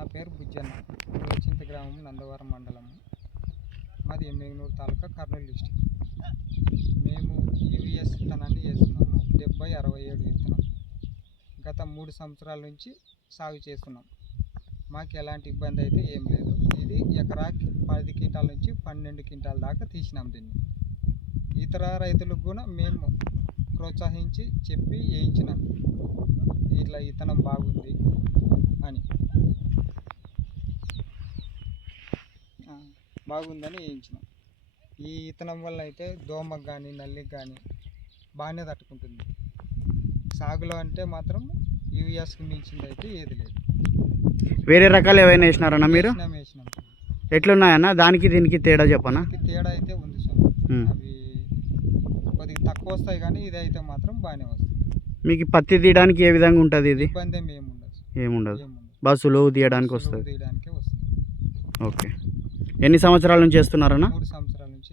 నా పేరు బుజ్జన్న. చింత గ్రామం నందవరం మండలం. మాది ఎమ్మెగనూరు తాలూకా కర్నూలు డిస్టిక్. మేము ఈవీఎస్ విత్తనాన్ని వేస్తున్నాము డెబ్బై అరవై ఏడు విత్తనం గత మూడు సంవత్సరాల నుంచి సాగు చేస్తున్నాం. మాకు ఎలాంటి ఇబ్బంది అయితే ఏం లేదు. ఇది ఎకరాకి పది క్వింటాల నుంచి పన్నెండు క్వింటాల దాకా తీసినాం దీన్ని. ఇతర రైతులకు కూడా మేము ప్రోత్సహించి చెప్పి వేయించినాం. ఇట్లా విత్తనం బాగుంది బాగుందని వేయించినాం. ఈ విత్తనం వల్ల అయితే దోమకు కానీ నల్లికి కానీ బాగానే తట్టుకుంటుంది. సాగులో అంటే మాత్రం యూరియాస్కి మించింది అయితే ఏది లేదు. వేరే రకాలు ఏవైనా వేసినారన్నా మీరు? వేసినాం వేసినాం. ఎట్లున్నాయన్న? దానికి దీనికి తేడా చెప్పనా? దీనికి తేడా అయితే ఉంది సార్. ఉమ్. అవి కొద్దిగా తక్కువ వస్తాయి కానీ ఇది అయితే మాత్రం బాగానే వస్తుంది. మీకు పత్తి తీయడానికి ఏ విధంగా ఉంటుంది ఇది? ఇబ్బంది ఏమి ఏముండదు సార్. ఏముండదు ఏముండదు బాగా సులువు తీయడానికి వస్తుంది. తీయడానికే వస్తుంది. ఓకే. ఎన్ని సంవత్సరాల నుంచి చేస్తున్నారన్నా? మూడు సంవత్సరాల నుంచి